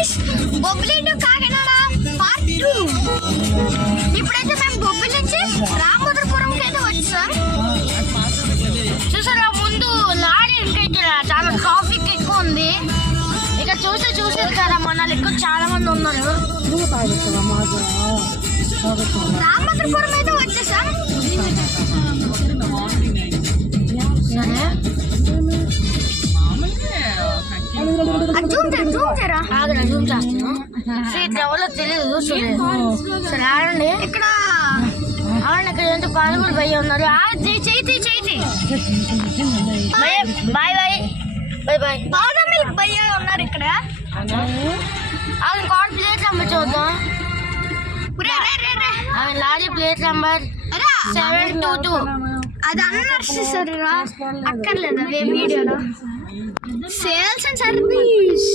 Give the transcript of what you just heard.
Guys, Bobbili to Kakinada part 2. ఇప్పుడైతే మేము బొబ్బిలి నుంచి రామోదరపురంకి అయితే వచ్చాం. చూసారా ముందు లారీ ఇంకా ఇక్కడ చాలా ట్రాఫిక్ ఎక్కువ ఉంది. ఇక చూసేది కదా మన ఎక్కువ చాలా మంది ఉన్నారు. రామోదరపురం అయితే వచ్చేసాం. సరే జూమ్ చేస్తాను. సీట్ ఎవరో తెలియదు. సరే ఆడండి. ఇక్కడ ఏంటో పాలకూర భయ్య ఉన్నారు. చేతి బాయ్ బాదం మిల్క్ భయ్య ఉన్నారు ఇక్కడ. కార్డ్ ప్లేట్ నెంబర్ చూద్దాం. Lorry plate number 722. అది అన్నర్సరీరా, అక్కర్లేదు అదే వీడియోలో. Sales and service.